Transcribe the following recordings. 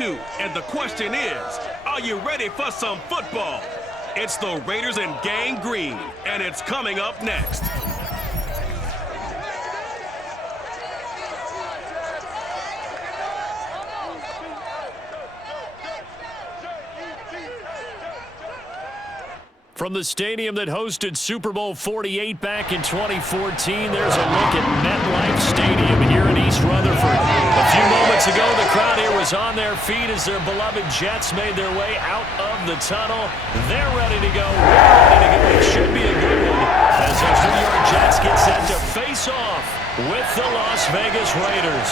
2, and the question is, are you ready for some football? It's the Raiders in Gang Green, and it's coming up next. From the stadium that hosted Super Bowl 48 back in 2014, there's a look at MetLife Stadium here in East Rutherford. A few moments ago, the crowd here was on their feet as their beloved Jets made their way out of the tunnel. They're ready to go. We're ready to go. It should be a good one as those New York Jets get set to face off with the Las Vegas Raiders.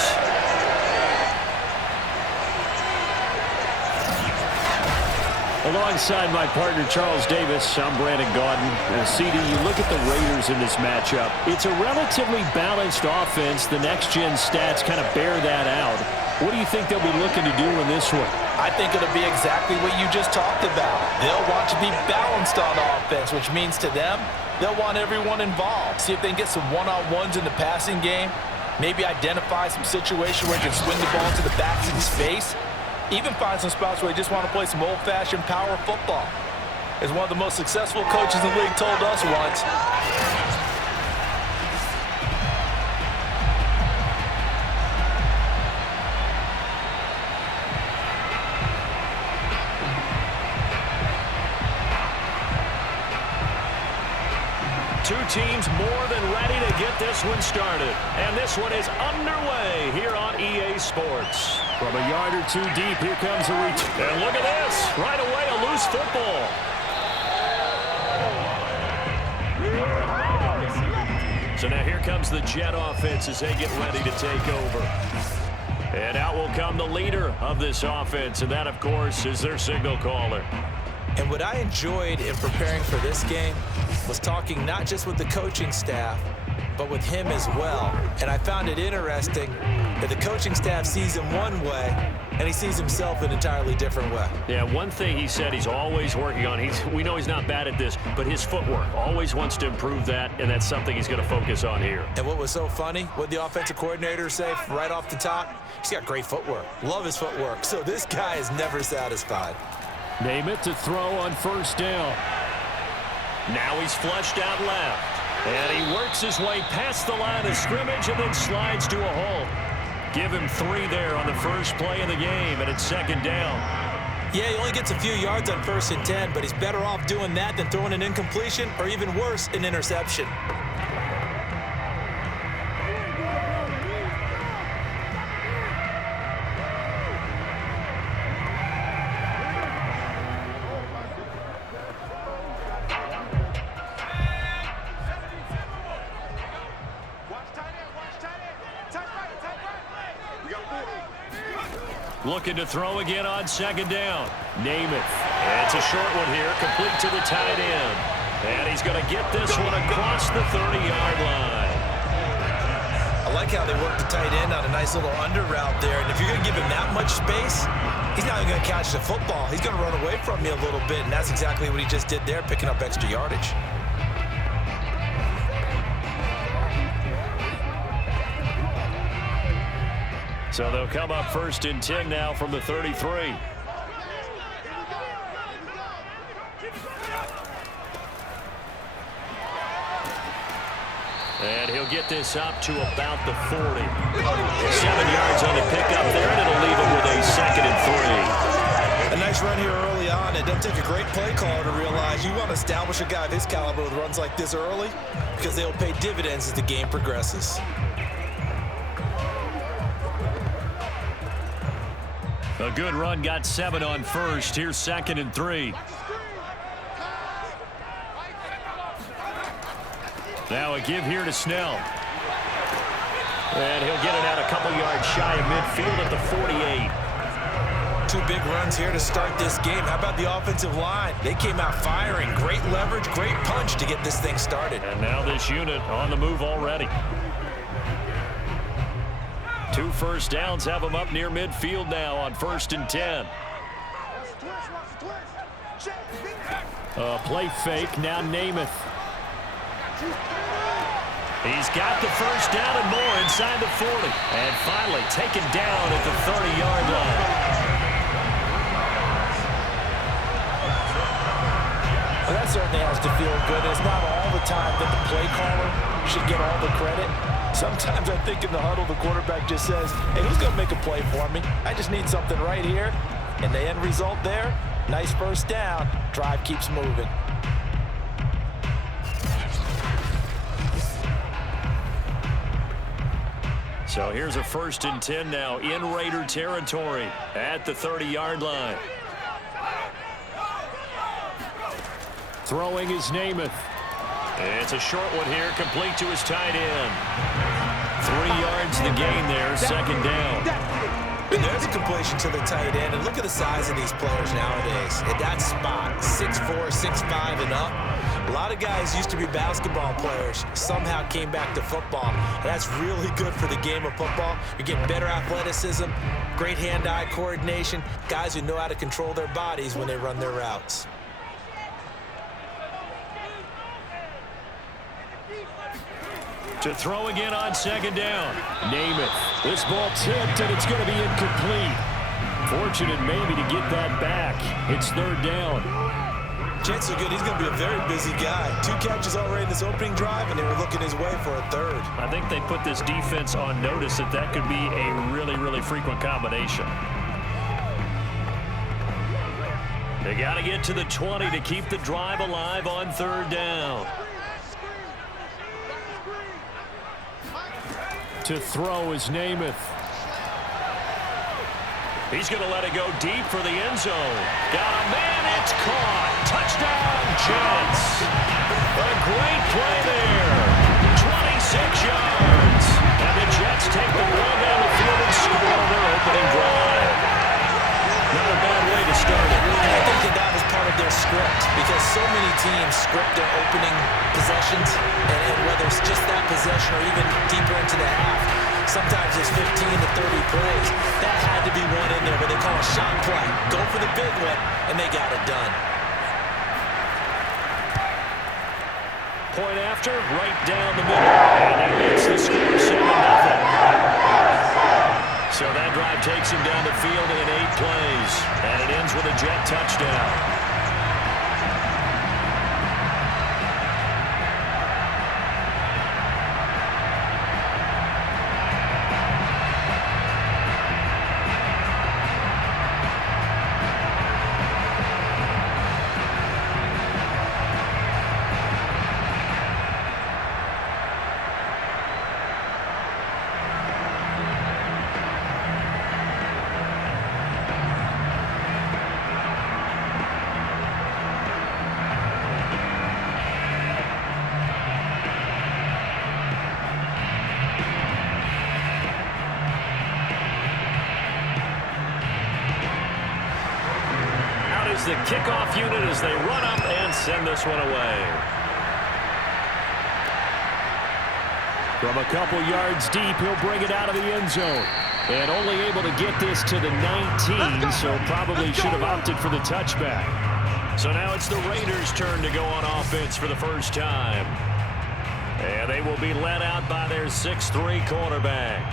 Alongside my partner, Charles Davis, I'm Brandon Gaudin. CD, you look at the Raiders in this matchup. It's a relatively balanced offense. The next-gen stats kind of bear that out. What do you think they'll be looking to do in this one? I think it'll be exactly what you just talked about. They'll want to be balanced on offense, which means to them, they'll want everyone involved. See if they can get some one-on-ones in the passing game. Maybe identify some situation where they can swing the ball to the backs of his face. Even find some spots where they just want to play some old-fashioned power football. As one of the most successful coaches in the league told us once, two teams more than ready to get this one started. And this one is underway here on EA Sports. From a yard or two deep, here comes a reach. And look at this. Right away, a loose football. So now here comes the Jet offense as they get ready to take over. And out will come the leader of this offense, and that, of course, is their signal caller. and what I enjoyed in preparing for this game was talking not just with the coaching staff, but with him as well. And I found it interesting that the coaching staff sees him one way, and he sees himself an entirely different way. Yeah, one thing he said he's always working on, we know he's not bad at this, but his footwork, always wants to improve that, and that's something he's going to focus on here. And what was so funny, what the offensive coordinator say right off the top, he's got great footwork. Love his footwork. So this guy is never satisfied. Namath to throw on first down. Now he's flushed out left. And he works his way past the line of scrimmage and then slides to a halt. Give him 3 there on the first play of the game, and it's second down. Yeah, he only gets a few yards on 1st and 10, but he's better off doing that than throwing an incompletion or even worse, an interception. Looking to throw again on second down. Namath. It's a short one here, complete to the tight end. And he's going to get this one across the 30-yard line. I like how they work the tight end on a nice little under route there. And if you're going to give him that much space, he's not even going to catch the football. He's going to run away from me a little bit, and that's exactly what he just did there, picking up extra yardage. So they'll come up 1st and 10 now from the 33. And he'll get this up to about the 40. 7 yards on the pickup there, and it'll leave him with a 2nd and 3. A nice run here early on. It doesn't take a great play caller to realize you want to establish a guy of his caliber with runs like this early because they'll pay dividends as the game progresses. A good run, got 7 on first. Here's 2nd and 3. Now a give here to Snell. And he'll get it out a couple yards shy of midfield at the 48. 2 big runs here to start this game. How about the offensive line? They came out firing. Great leverage, great punch to get this thing started. And now this unit on the move already. 2 first downs have them up near midfield now on 1st and 10. Play fake, now Namath. He's got the first down and more inside the 40. And finally taken down at the 30-yard line. That certainly has to feel good. It's not all the time that the play caller should get all the credit. Sometimes I think in the huddle, the quarterback just says, hey, who's going to make a play for me? I just need something right here. And the end result there, nice first down. Drive keeps moving. So here's a 1st and 10 now in Raider territory at the 30-yard line. Throwing is Namath. It's a short one here, complete to his tight end. 3 yards the gain there, 2nd down. And there's a completion to the tight end, and look at the size of these players nowadays. At that spot, 6'4", 6'5", and up. A lot of guys used to be basketball players, somehow came back to football. And that's really good for the game of football. You're getting better athleticism, great hand-eye coordination, guys who know how to control their bodies when they run their routes. To throw again on 2nd down. Namath. This ball tipped, and it's going to be incomplete. Fortunate maybe to get that back. It's 3rd down. Chances are good he's going to be a very busy guy. 2 catches already in this opening drive, and they were looking his way for a 3rd. I think they put this defense on notice that could be a really, really frequent combination. They got to get to the 20 to keep the drive alive on 3rd down. To throw is Namath. He's going to let it go deep for the end zone. Got a man, it's caught. Touchdown, Jets. A great play there. 26 yards. And the Jets take the ball down the field and score on their opening drive. Not a bad way to start it. I think that was part of their script, because so many teams script their opening possessions, and whether it's just that possession or even deeper into the half, sometimes it's 15 to 30 plays. That had to be one in there where they call a shot play. Go for the big one, and they got it done. Point after, right down the middle. And that makes the score 7-0. So that drive takes him down the field in 8 plays. And it ends with a Jet touchdown. The kickoff unit as they run up and send this one away. From a couple yards deep, he'll bring it out of the end zone. And only able to get this to the 19, so probably should have opted for the touchback. So now it's the Raiders' turn to go on offense for the first time. And they will be led out by their 6'3" quarterback.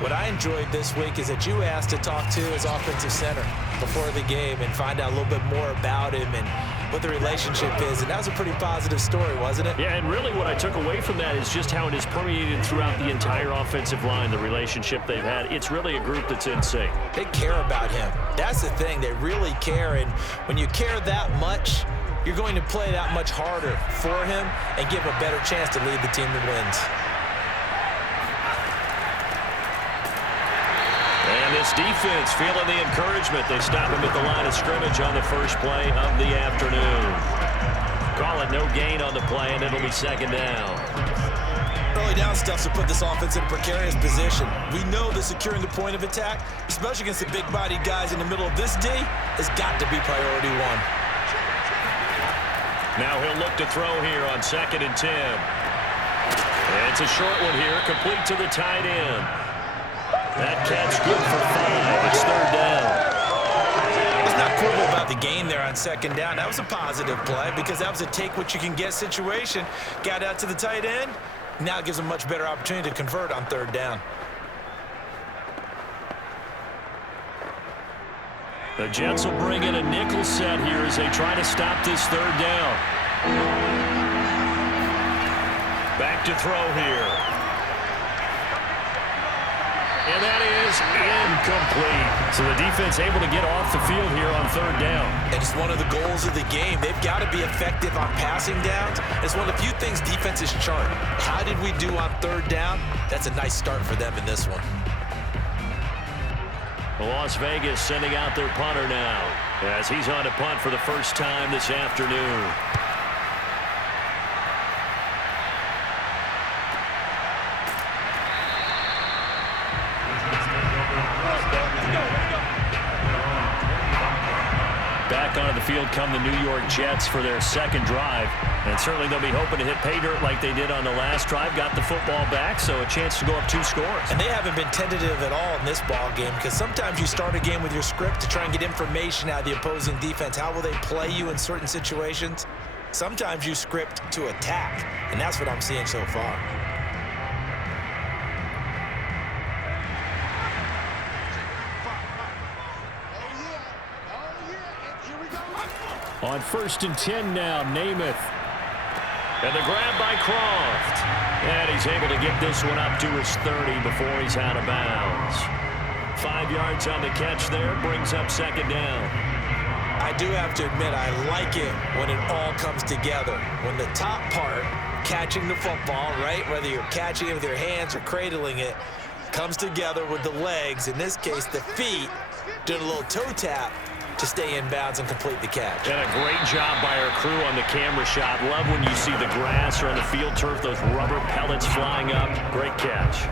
What I enjoyed this week is that you asked to talk to his offensive center before the game and find out a little bit more about him and what the relationship is. And that was a pretty positive story, wasn't it? Yeah, and really what I took away from that is just how it is permeated throughout the entire offensive line, the relationship they've had. It's really a group that's in sync. They care about him. That's the thing. They really care. And when you care that much, you're going to play that much harder for him and give a better chance to lead the team that wins. And this defense feeling the encouragement. They stop him at the line of scrimmage on the first play of the afternoon. Call it no gain on the play, and it'll be 2nd down. Early down stuff to put this offense in a precarious position. We know that securing the point of attack, especially against the big-bodied guys in the middle of this D, has got to be priority one. Now he'll look to throw here on 2nd and 10. And it's a short one here, complete to the tight end. That catch good for 5. It's 3rd down. Let's not quibble about the gain there on 2nd down. That was a positive play because that was a take-what-you-can-get situation. Got out to the tight end. Now it gives them a much better opportunity to convert on 3rd down. The Jets will bring in a nickel set here as they try to stop this third down. Back to throw here. And that is incomplete. So the defense able to get off the field here on third down. It's one of the goals of the game. They've got to be effective on passing downs. It's one of the few things defenses chart. How did we do on third down? That's a nice start for them in this one. Las Vegas sending out their punter now as he's on to punt for the first time this afternoon. Back onto the field come the New York Jets for their second drive. And certainly they'll be hoping to hit pay dirt like they did on the last drive. Got the football back, so a chance to go up 2 scores. And they haven't been tentative at all in this ball game because sometimes you start a game with your script to try and get information out of the opposing defense. How will they play you in certain situations? Sometimes you script to attack, and that's what I'm seeing so far. On 1st and 10 now, Namath. And the grab by Croft. And he's able to get this one up to his 30 before he's out of bounds. 5 yards on the catch there, brings up second down. I do have to admit, I like it when it all comes together. When the top part, catching the football, right, whether you're catching it with your hands or cradling it, comes together with the legs, in this case the feet, doing a little toe tap to stay in bounds and complete the catch. And a great job by our crew on the camera shot. Love when you see the grass or on the field turf, those rubber pellets flying up. Great catch.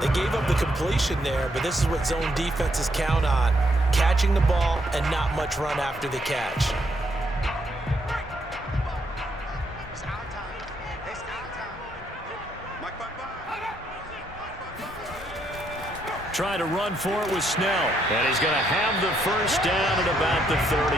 They gave up the completion there, but this is what zone defenses count on. Catching the ball and not much run after the catch. Trying to run for it with Snell. And he's going to have the first down at about the 38.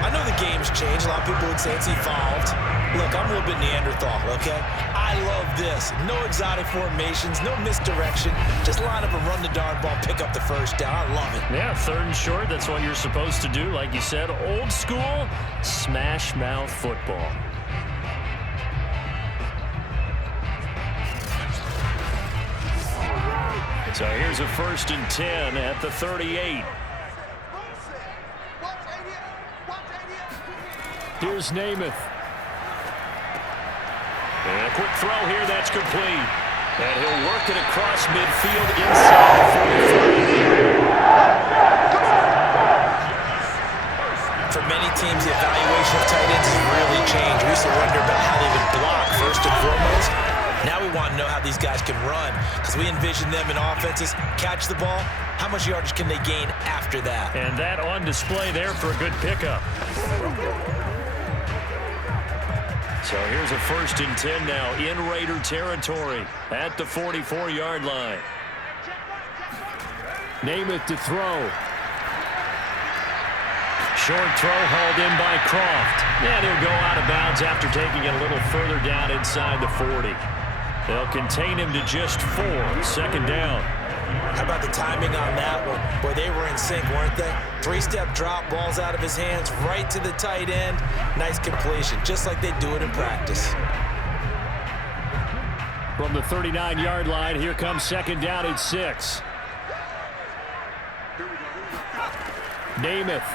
I know the game's changed. A lot of people would say it's evolved. Look, I'm a little bit Neanderthal, okay? I love this. No exotic formations, no misdirection. Just line up and run the darn ball, pick up the first down. I love it. Yeah, 3rd and short. That's what you're supposed to do. Like you said, old school, smash mouth football. So here's a 1st and 10 at the 38. Here's Namath. And a quick throw here, that's complete. And he'll work it across midfield inside the 40. For many teams, the evaluation of tight ends has really changed. We used to wonder about how they would block first and foremost. Now we want to know how these guys can run because we envision them in offenses, catch the ball, how much yardage can they gain after that? And that on display there for a good pickup. So here's a 1st and 10 now in Raider territory at the 44-yard line. Namath to throw. Short throw hauled in by Croft. And he'll go out of bounds after taking it a little further down inside the 40. They'll contain him to just 4. 2nd down. How about the timing on that one? Boy, they were in sync, weren't they? 3-step drop, balls out of his hands, right to the tight end. Nice completion, just like they do it in practice. From the 39-yard line, here comes 2nd down at 6. Namath.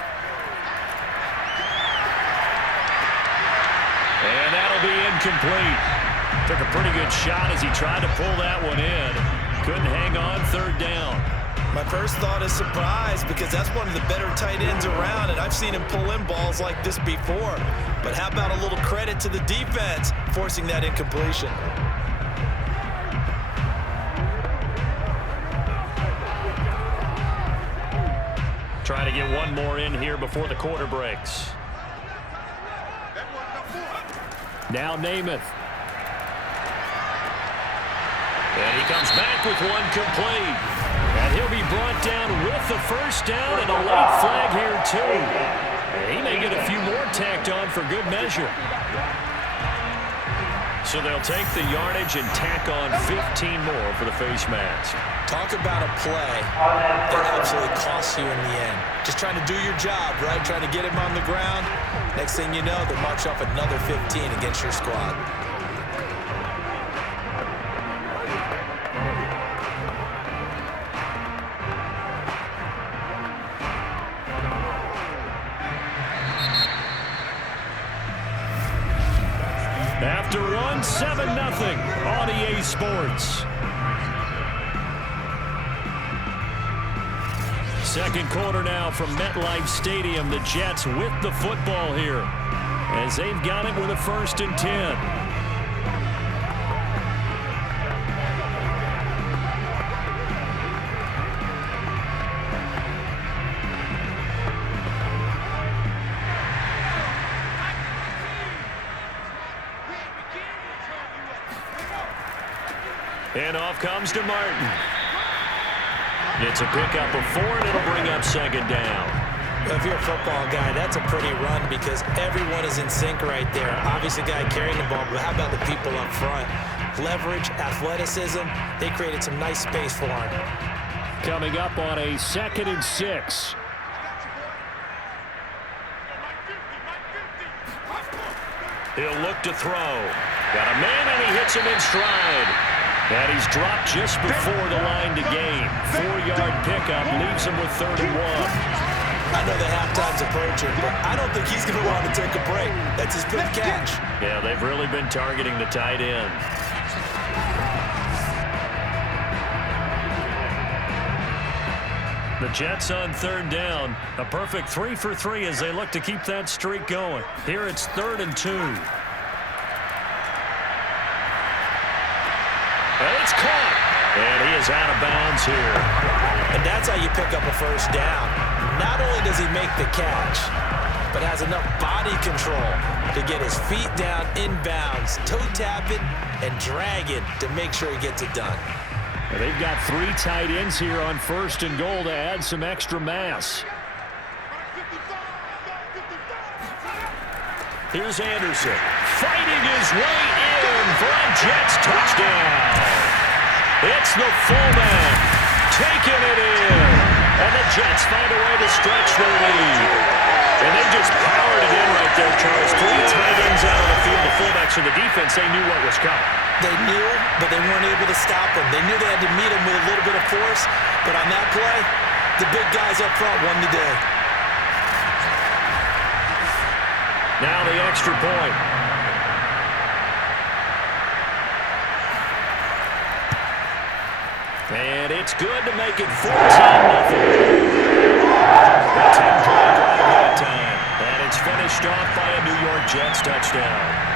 And that'll be incomplete. Took a pretty good shot as he tried to pull that one in. Couldn't hang on, 3rd down. My first thought is surprise because that's one of the better tight ends around, and I've seen him pull in balls like this before. But how about a little credit to the defense forcing that incompletion? Trying to get one more in here before the quarter breaks. Now Namath. And he comes back with one complete. And he'll be brought down with the first down and a late flag here too. And he may get a few more tacked on for good measure. So they'll take the yardage and tack on 15 more for the face mask. Talk about a play that absolutely costs you in the end. Just trying to do your job, right? Trying to get him on the ground. Next thing you know, they march off another 15 against your squad. After one, 7-0 on EA Sports. Second quarter now from MetLife Stadium. The Jets with the football here as they've got it with a 1st and 10. And off comes to Martin. It's a pickup of 4, and it'll bring up 2nd down. Well, if you're a football guy, that's a pretty run because everyone is in sync right there. Obviously, the guy carrying the ball, but how about the people up front? Leverage, athleticism, they created some nice space for him. Coming up on a 2nd and 6. He'll look to throw. Got a man, and he hits him in stride. And he's dropped just before the line to gain. 4-yard pickup leaves him with 3rd and 1. I know the halftime's approaching, but I don't think he's going to want to take a break. That's his big catch. Yeah, they've really been targeting the tight end. The Jets on 3rd down. A perfect 3 for 3 as they look to keep that streak going. Here it's 3rd and 2. And it's caught. And he is out of bounds here. And that's how you pick up a 1st down. Not only does he make the catch, but has enough body control to get his feet down inbounds, toe tapping and dragging to make sure he gets it done. And they've got 3 tight ends here on 1st and goal to add some extra mass. Here's Anderson fighting his way in for a Jets touchdown. It's the fullback taking it in. And the Jets find a way to stretch their lead. And they just powered it in right there, Charles. 3 tight ends out on the field. The fullbacks of the defense, they knew what was coming. They knew, but they weren't able to stop him. They knew they had to meet him with a little bit of force. But on that play, the big guys up front won the day. Now the extra point. And it's good to make it 14-0. A 10-point drive that time. And it's finished off by a New York Jets touchdown.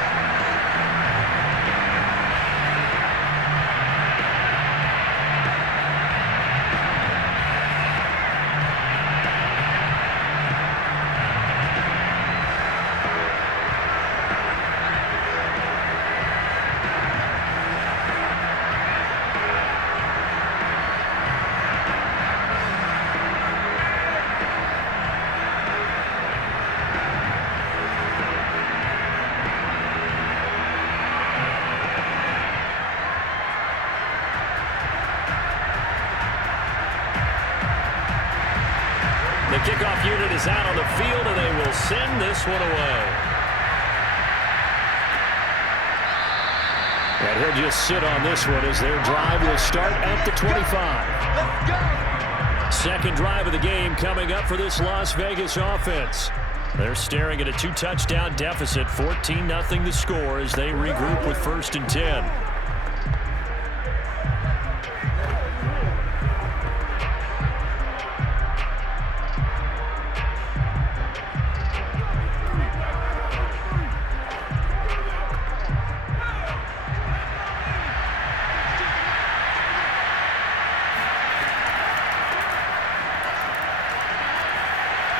The kickoff unit is out on the field, and they will send this one away. And he'll just sit on this one as their drive will start at the 25. Second drive of the game coming up for this Las Vegas offense. They're staring at a 2-touchdown deficit, 14-0 the score as they regroup with 1st and 10.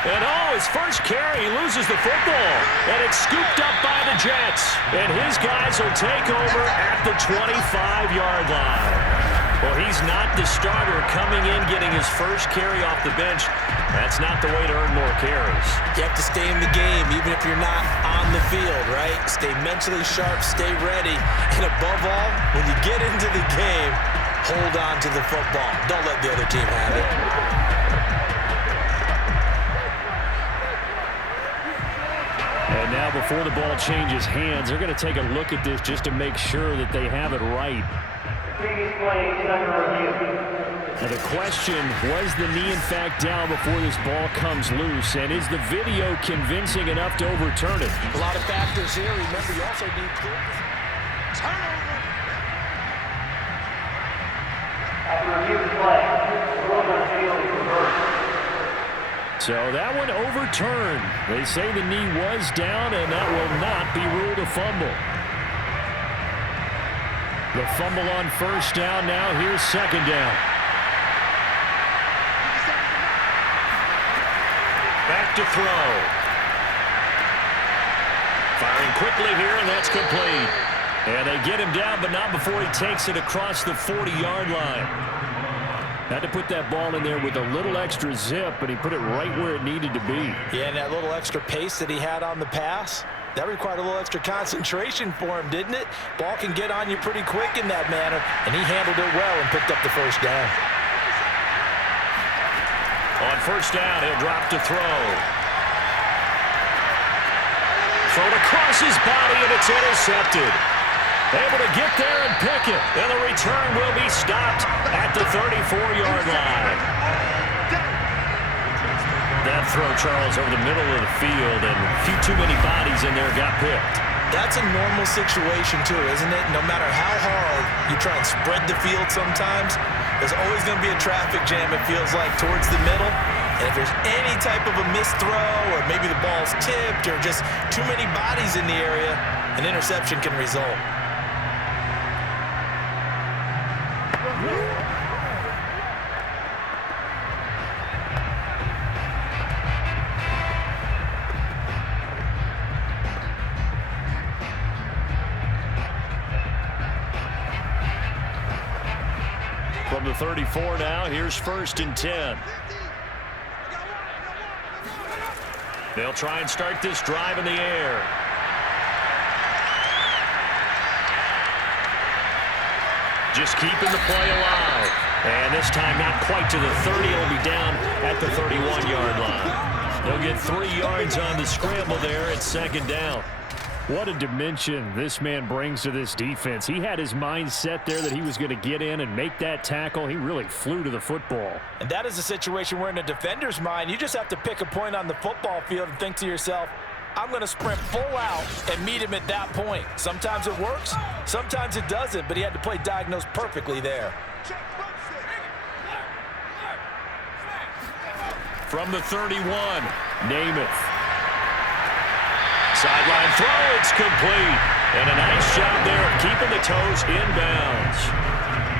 And his first carry, he loses the football. And it's scooped up by the Jets. And his guys will take over at the 25-yard line. Well, he's not the starter coming in, getting his first carry off the bench. That's not the way to earn more carries. You have to stay in the game, even if you're not on the field, right? Stay mentally sharp, stay ready, and above all, when you get into the game, hold on to the football. Don't let the other team have it. And now before the ball changes hands, they're going to take a look at this just to make sure that they have it right. Now the question, was the knee in fact down before this ball comes loose? And is the video convincing enough to overturn it? A lot of factors here. Remember, you also need clear. Turnover. After review play, ruled on field reversed. So that one overturned. They say the knee was down, and that will not be ruled a fumble. The fumble on first down now. Here's second down. Back to throw. Firing quickly here, and that's complete. And they get him down, but not before he takes it across the 40-yard line. Had to put that ball in there with a little extra zip, but he put it right where it needed to be. Yeah, and that little extra pace that he had on the pass, that required a little extra concentration for him, didn't it? Ball can get on you pretty quick in that manner, and he handled it well and picked up the first down. On first down, he'll drop to throw. Thrown across his body, and it's intercepted. Able to get there and pick it. And the return will be stopped at the 34-yard line. That throw, Charles, over the middle of the field, and a few too many bodies in there got picked. That's a normal situation, too, isn't it? No matter how hard you try and spread the field sometimes, there's always going to be a traffic jam, it feels like, towards the middle. And if there's any type of a missed throw, or maybe the ball's tipped, or just too many bodies in the area, an interception can result. From the 34 now, here's first and 10. They'll try and start this drive in the air. Just keeping the play alive. And this time not quite to the 30. It'll be down at the 31-yard line. They'll get 3 yards on the scramble there at second down. What a dimension this man brings to this defense. He had his mind set there that he was going to get in and make that tackle. He really flew to the football. And that is a situation where in a defender's mind, you just have to pick a point on the football field and think to yourself, I'm going to sprint full out and meet him at that point. Sometimes it works, sometimes it doesn't, but he had to play diagnose perfectly there. From the 31, Namath. Sideline throw, it's complete. And a nice job there of keeping the toes inbounds.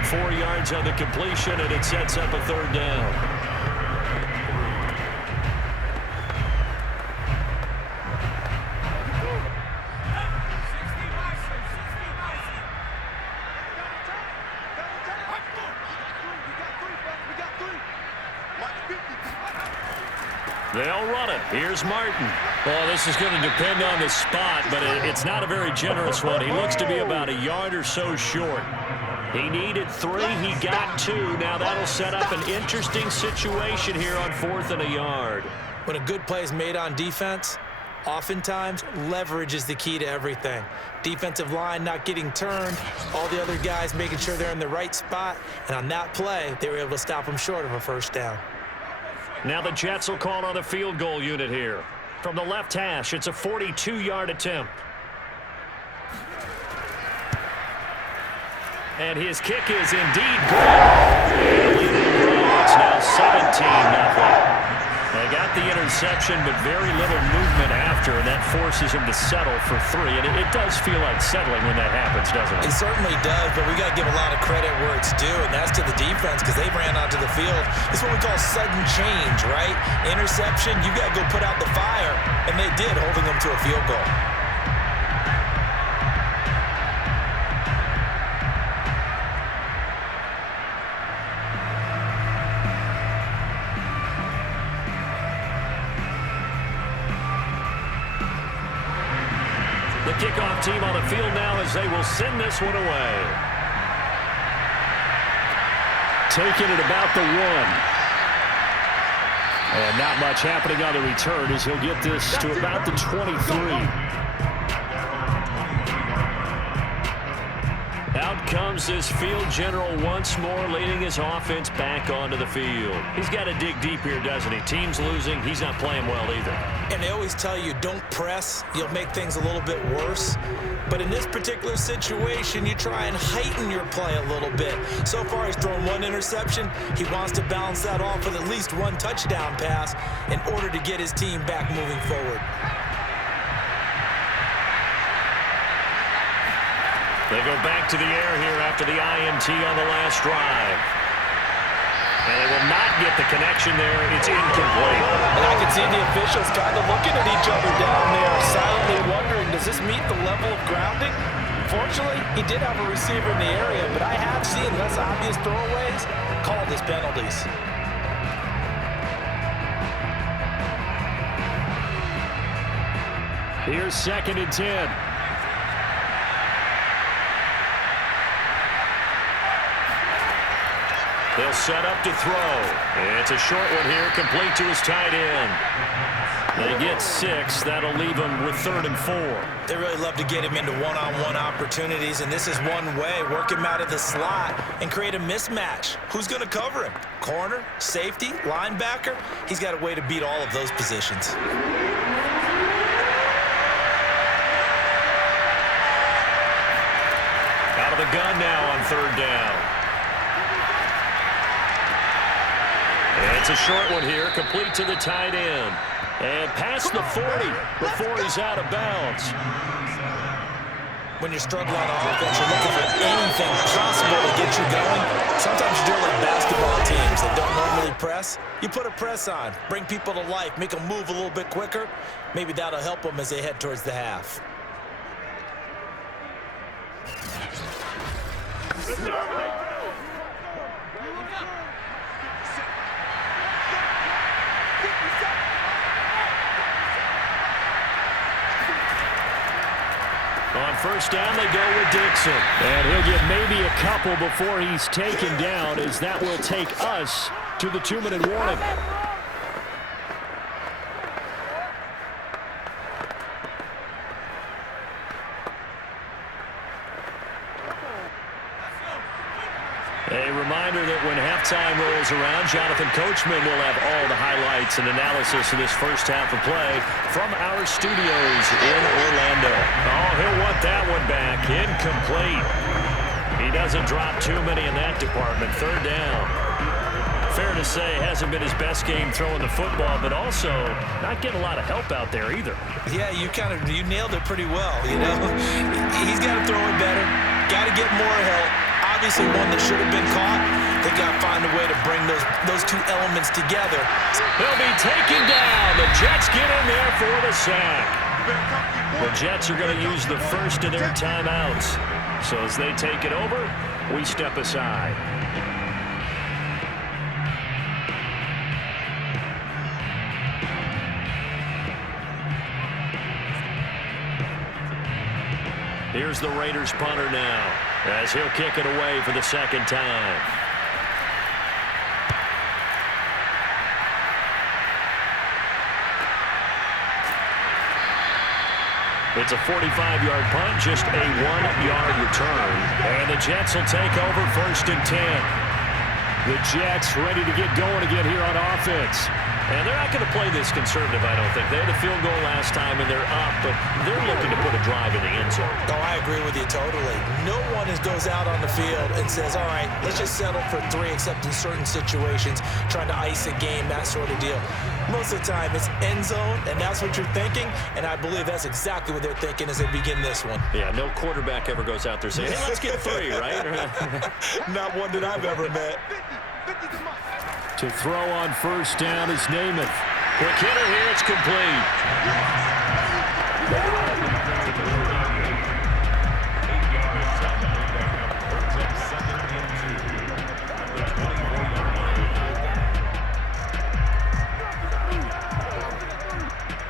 4 yards on the completion, and it sets up a third down. They'll run it. Here's Martin. Well, this is going to depend on the spot, but it's not a very generous one. He looks to be about a yard or so short. He needed 3. He got 2. Now that'll set up an interesting situation here on 4th and a yard. When a good play is made on defense, oftentimes leverage is the key to everything. Defensive line not getting turned, all the other guys making sure they're in the right spot, and on that play, they were able to stop them short of a first down. Now the Jets will call on a field goal unit here. From the left hash, it's a 42-yard attempt. And his kick is indeed good. It's now 17-0. They got the interception, but very little movement after, and that forces him to settle for 3. And it does feel like settling when that happens, doesn't it? It certainly does, but we got to give a lot of credit where it's due, and that's to the defense because they ran onto the field. This is what we call sudden change, right? Interception, you got to go put out the fire, and they did, holding them to a field goal. kickoff team on the field now as they will send this one away. Taking it about the 1. And not much happening on the return as he'll get this to about the 23. Out comes this field general once more, leading his offense back onto the field. He's got to dig deep here, doesn't he? Team's losing. He's not playing well either. And they always tell you, don't press. You'll make things a little bit worse. But in this particular situation, you try and heighten your play a little bit. So far, he's thrown 1 interception. He wants to balance that off with at least 1 touchdown pass in order to get his team back moving forward. They go back to the air here after the INT on the last drive. And they will not get the connection there. It's incomplete. And I can see the officials kind of looking at each other down there, silently wondering, does this meet the level of grounding? Fortunately, he did have a receiver in the area, but I have seen less obvious throwaways called as penalties. Here's 2nd and 10. They'll set up to throw. It's a short one here, complete to his tight end. They get 6. That'll leave him with 3rd and 4. They really love to get him into one-on-one opportunities, and this is one way. Work him out of the slot and create a mismatch. Who's going to cover him? Corner, safety, linebacker? He's got a way to beat all of those positions. Out of the gun now on 3rd down. It's a short one here, complete to the tight end. And past the 40 before he's out of bounds. When you're struggling on offense, you're looking for anything possible to get you going. Sometimes you do it like basketball teams that don't normally press. You put a press on, bring people to life, make them move a little bit quicker. Maybe that'll help them as they head towards the half. On 1st down, they go with Dixon. And he'll get maybe a couple before he's taken down, as that will take us to the 2-minute warning. A reminder that when halftime rolls around, Jonathan Coachman will have all the highlights and analysis of this first half of play from our studios in Orlando. Oh, he'll want that one back. Incomplete. He doesn't drop too many in that department. 3rd down. Fair to say, hasn't been his best game throwing the football, but also not getting a lot of help out there either. Yeah, you nailed it pretty well, you know. He's got to throw it better. Got to get more help. Obviously one that should have been caught. They got to find a way to bring those 2 elements together. He'll be taken down. The Jets get in there for the sack. The Jets are going to use the first of their timeouts. So as they take it over, we step aside. Here's the Raiders punter now, as he'll kick it away for the 2nd time. It's a 45-yard punt, just a 1-yard return. And the Jets will take over 1st and 10. The Jets ready to get going again here on offense. And they're not going to play this conservative, I don't think. They had a field goal last time, and they're up, but they're looking to put a drive in the end zone. Oh, I agree with you totally. No one goes out on the field and says, all right, let's just settle for 3, except in certain situations, trying to ice a game, that sort of deal. Most of the time, it's end zone, and that's what you're thinking, and I believe that's exactly what they're thinking as they begin this one. Yeah, no quarterback ever goes out there saying, hey, let's get 3, right? Not one that I've ever met. To throw on 1st down is Namath. Quick hitter here, it's complete.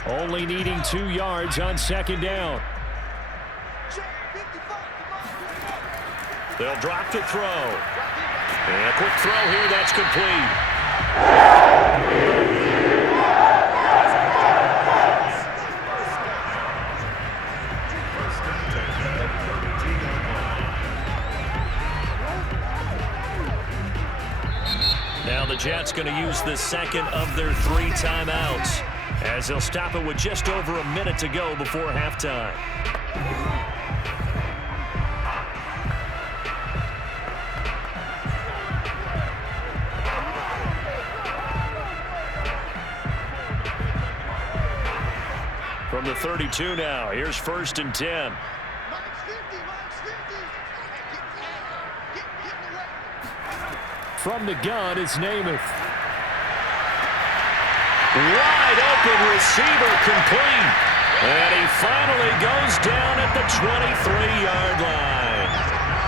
Only needing 2 yards on 2nd down. They'll drop to throw. And a quick throw here, that's complete. Now the Jets going to use the second of their 3 timeouts as they'll stop it with just over a minute to go before halftime. From the 32 now, here's 1st and 10. From the gun, it's Namath. Wide open receiver complete. And he finally goes down at the 23-yard line.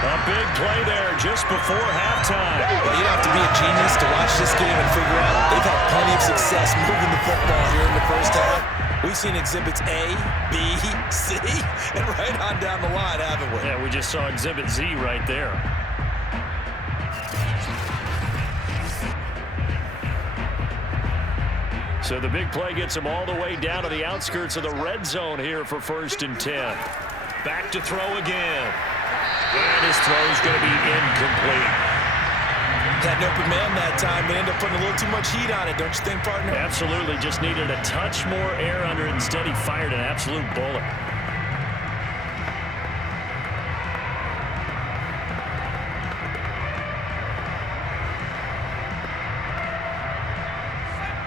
A big play there just before halftime. Well, you don't have to be a genius to watch this game and figure out they've had plenty of success moving the football here in the first half. We've seen exhibits A, B, C, and right on down the line, haven't we? Yeah, we just saw exhibit Z right there. So the big play gets him all the way down to the outskirts of the red zone here for 1st and 10. Back to throw again. And his throw's going to be incomplete. Had an open man that time, but ended up putting a little too much heat on it, don't you think, partner? Absolutely. Just needed a touch more air under it. Instead, he fired an absolute bullet.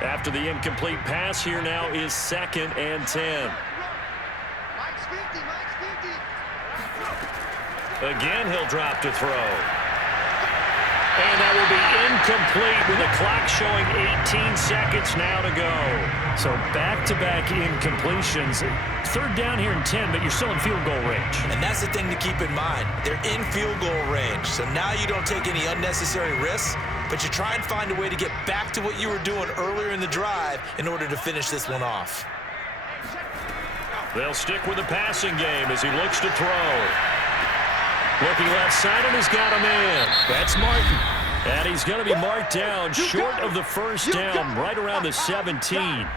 After the incomplete pass, here now is 2nd and 10. Again, he'll drop to throw. And that will be incomplete with the clock showing 18 seconds now to go. So back-to-back incompletions. 3rd down here and 10, but you're still in field goal range. And that's the thing to keep in mind. They're in field goal range. So now you don't take any unnecessary risks, but you try and find a way to get back to what you were doing earlier in the drive in order to finish this one off. They'll stick with the passing game as he looks to throw. Looking left side, and he's got him in. That's Martin. And he's going to be marked down short of the first down, right around the 17.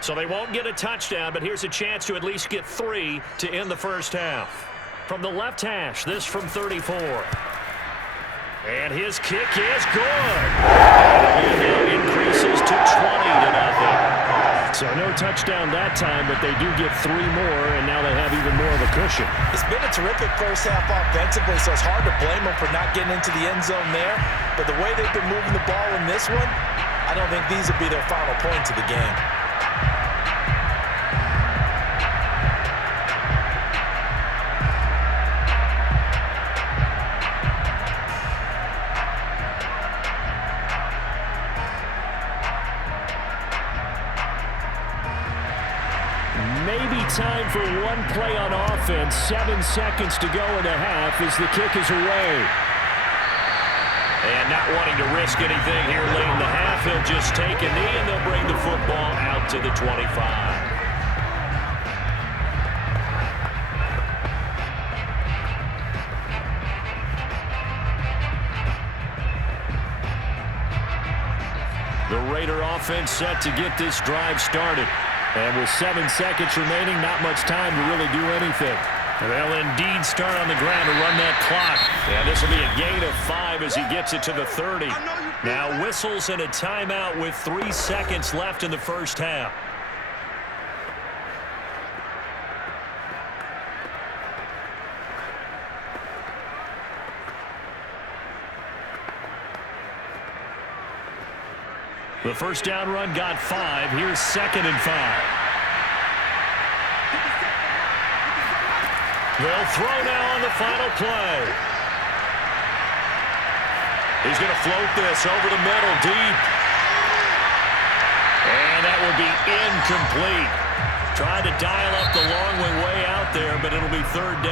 So they won't get a touchdown, but here's a chance to at least get 3 to end the first half. From the left hash, this from 34. And his kick is good. And it increases to 20-0. So no touchdown that time, but they do get 3 more, and now they have even more of a cushion. It's been a terrific first half offensively, so it's hard to blame them for not getting into the end zone there. But the way they've been moving the ball in this one, I don't think these will be their final points of the game. Maybe time for one play on offense. 7 seconds to go in the half as the kick is away. And not wanting to risk anything here late in the half, he'll just take a knee and they'll bring the football out to the 25. The Raider offense set to get this drive started. And with 7 seconds remaining, not much time to really do anything. They'll indeed start on the ground to run that clock. And this will be a gain of 5 as he gets it to the 30. Now whistles and a timeout with 3 seconds left in the first half. The first down run got 5. Here's 2nd and 5. They'll throw now on the final play. He's going to float this over the middle deep. And that will be incomplete. Trying to dial up the long way out there, but it'll be 3rd down.